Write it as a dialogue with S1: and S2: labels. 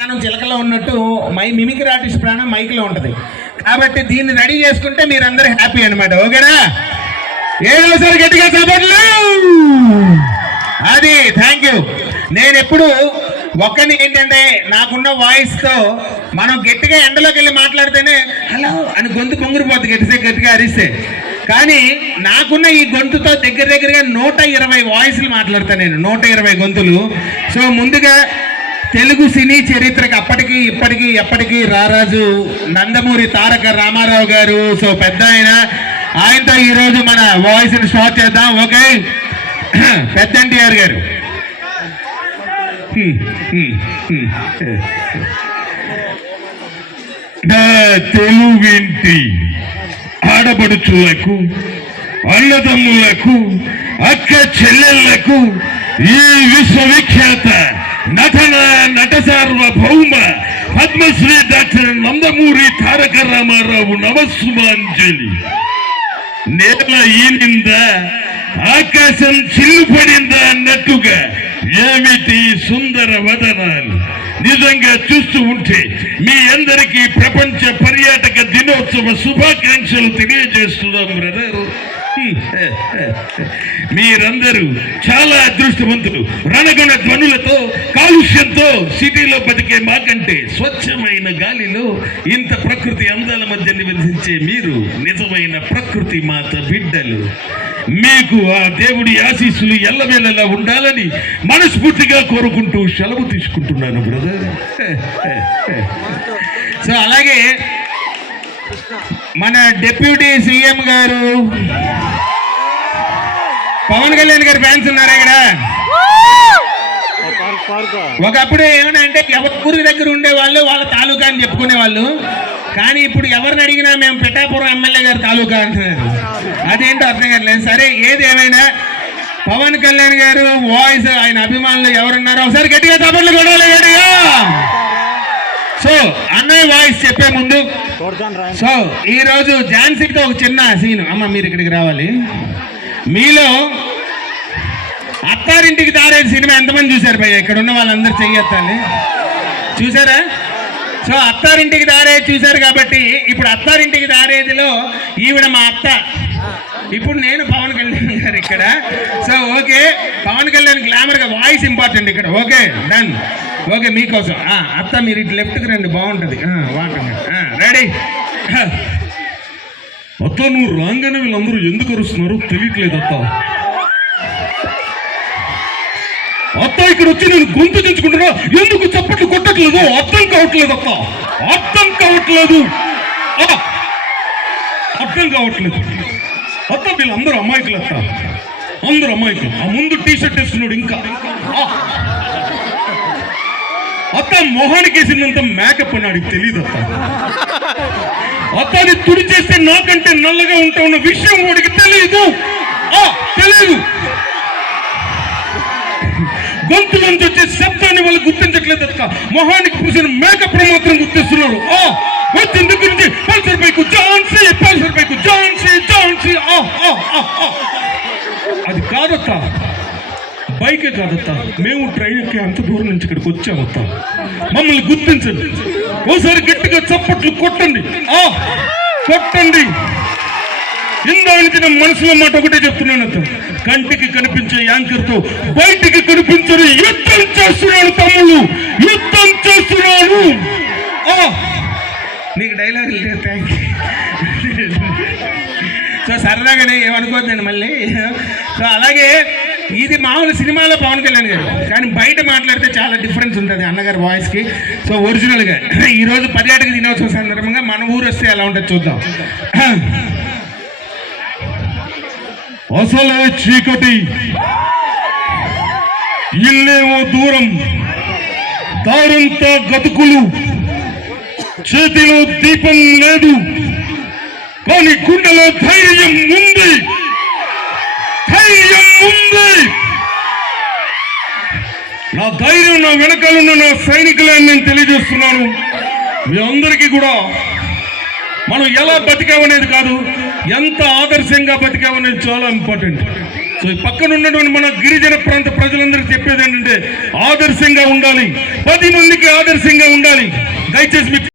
S1: ప్రాణం చిలకలో ఉన్నట్టు my mimicry artist ప్రాణం మైక్లో ఉంటుంది. కాబట్టి దీన్ని రెడీ చేసుకుంటే మీరందరూ హ్యాపీ అనమాట ఓకేనా? ఏడోసారి గట్టిగా సపోర్ట్లు అది థ్యాంక్ యూ నేను ఎప్పుడు ఒక్కని ఏంటంటే నాకున్న వాయిస్తో మనం గట్టిగా ఎండలోకి వెళ్ళి మాట్లాడితేనే హలో అని గొంతు పొంగిరిపోద్ది గట్టిసే గట్టిగా అరిస్తే. కానీ నాకున్న ఈ గొంతుతో దగ్గర దగ్గరగా నూట ఇరవై వాయిస్లు మాట్లాడతాను నేను నూట ఇరవై గొంతులు. సో ముందుగా తెలుగు సినీ చరిత్రకి అప్పటికి ఇప్పటికి ఎప్పటికీ రారాజు నందమూరి తారక రామారావు గారు. సో పెద్ద ఆయన. ఆయనతో ఈరోజు మన వాయిస్ స్టార్ట్ చేద్దాం. ఓకే? పెద్ద ఎన్టీఆర్ గారు. హ్మ్,
S2: ఆడబడుచులకు అన్నదమ్ములకు అక్క చెల్లెళ్ళకు ఈ విశ్వవిఖ్యాత నటన నట సార్వభౌమ పద్మశ్రీ డాక్టర్ నందమూరి తారక రామారావు నమస్సుమాంజలి. నేల ఈనిందా ఆకాశం చిల్లుపడిందా అన్నట్టుగా ఏమిటి సుందర వదనాలు? నిజంగా చూస్తూ ఉంటే మీ అందరికీ ప్రపంచ పర్యాటక దినోత్సవ శుభాకాంక్షలు తెలియజేస్తున్నాం బ్రదర్. మీరందరూ చాలా అదృష్టవంతులు. రణగణ ధ్వనులతో కాలుష్యంతో సిటీలో బతికే మాకంటే స్వచ్ఛమైన గాలిలో ఇంత ప్రకృతి అందాల మధ్య నివసించే మీరు నిజమైన ప్రకృతి మాత బిడ్డలు. మీకు ఆ దేవుడి ఆశీస్సులు ఎల్లవేళలా ఉండాలని మనస్ఫూర్తిగా కోరుకుంటూ సెలవు తీసుకుంటున్నాను బ్రదర్.
S1: సో అలాగే మన డిప్యూటీ సీఎం గారు. పవన్ కళ్యాణ్ గారి ఫ్యాన్స్ ఉన్నారా ఇక్కడ? ఒకప్పుడు ఏమైనా అంటే ఎవరి దగ్గర ఉండేవాళ్ళు వాళ్ళ తాలూకా అని చెప్పుకునే వాళ్ళు కానీ ఇప్పుడు ఎవరిని అడిగినా మేము పిఠాపురం ఎమ్మెల్యే గారు తాలూకా అంటున్నారు. అదేంటో అర్థం కావట్లేదు. సరే ఏది ఏమైనా పవన్ కళ్యాణ్ గారు వాయిస్ ఆయన అభిమానులు ఎవరున్నారో ఒకసారి గట్టిగా తప్పట్లు కొడాలి గట్టిగా! అన్నయ్య వాయిస్ చెప్పే ముందు సో ఈ రోజు ఝాన్సీతో ఒక చిన్న సీన్. అమ్మ మీరు ఇక్కడికి రావాలి. మీలో అత్తారింటికి దారేది సినిమా ఎంతమంది చూశారు భయ్య? ఇక్కడ ఉన్న వాళ్ళందరూ చెయ్యొత్తాలి చూసారా సో అత్తారింటికి దారేది చూశారు కాబట్టి ఇప్పుడు అత్తారింటికి దారేదిలో ఈవిడ మా అత్త. ఇప్పుడు నేను పవన్ కళ్యాణ్ గారు ఇక్కడ. సో ఓకే పవన్ నేను గ్లామర్గా వాయిస్ ఇంపార్టెంట్ ఇక్కడ. ఓకే డన్ ఓకే మీకోసం. ఆ, అత్త మీరు ఇటు లెఫ్ట్కి రండి బాగుంటుంది. వాటండి రెడీ
S2: అత్త నువ్వు రాగానే వీళ్ళందరూ ఎందుకు అరుస్తున్నారు? తెలియట్లేదు అత్త. అత్త ఇక్కడ వచ్చి నేను గొంతు తెచ్చుకుంటున్నా ఎందుకు చప్పట్లు కొట్టట్లేదు? అర్థం కావట్లేదు అత్త. అర్థం కావట్లేదు. అర్థం కావట్లేదు. అత్త వీళ్ళందరూ అమాయకులు అత్త. అందరు అమాయకులు ఆ ముందు టీ షర్ట్ వేస్తున్నాడు ఇంకా. ఆ! అత్త మొహానికి వేసినంత మేకప్ అన్నాడు తెలియదు అత్త. అతని తుడి చేస్తే నాకంటే నల్లగా ఉంటా ఉన్న విషయం వాడికి తెలియదు ఆ తెలియదు గొంతు నుంచి వచ్చే శబ్దాన్ని వాళ్ళు గుర్తించట్లేదు అక్క మొహానికి పూసిన మేకప్ మాత్రం గుర్తిస్తున్నారు. ఆ వచ్చింది గురించి Pulsar bike Jhansi Pulsar bike Jhansi Jhansi ఆ ఆ ఆ. అది కాదత్త. బైకే కాదత్త. మేము ట్రైన్ ఎక్కి అంత దూరం నుంచి ఇక్కడికి వచ్చామత్త. మమ్మల్ని గుర్తించండి. ఓసారి గట్టిగా చప్పట్లు కొట్టండి. ఆ కొట్టండి. ఇందా నుంచి నా మనసులో మాట ఒకటే చెప్తున్నాను అత్త కంటికి కనిపించే యాంకర్తో బయటికి కనిపించని యుద్ధం చేస్తున్నాను తమ్ముళ్ళు. యుద్ధం చేస్తున్నాను.
S1: నీకు డైలాగ్ లేదు థ్యాంక్ సో సరదాగానే ఏమనుకోద్దండి మళ్ళీ. సో అలాగే ఇది మామూలు సినిమాలో పవన్ కళ్యాణ్ గారు. కానీ బయట మాట్లాడితే చాలా డిఫరెన్స్ ఉంటుంది అన్నగారి వాయిస్కి సో ఒరిజినల్గా ఈరోజు పర్యాటక దినోత్సవం సందర్భంగా మన ఊరు వస్తే ఎలా ఉంటుంది చూద్దాం.
S2: అసలే చీకటి. ఇల్లేమో దూరం. దారంతా గతుకులు. చేతిలో దీపం లేదు. కానీ గుండెలో ధైర్యం ఉంది. ధైర్యం ఉంది. నా ధైర్యం నా వెనకాలన్న నా సైనికులని నేను తెలియజేస్తున్నాను. మీ అందరికీ కూడా మనం ఎలా బతికామనేది కాదు ఎంత ఆదర్శంగా బతికామనేది చాలా ఇంపార్టెంట్. సో ఈ పక్కన ఉన్నటువంటి మన గిరిజన ప్రాంత ప్రజలందరికీ చెప్పేది ఏంటంటే ఆదర్శంగా ఉండాలి. పది మందికి ఆదర్శంగా ఉండాలి. దయచేసి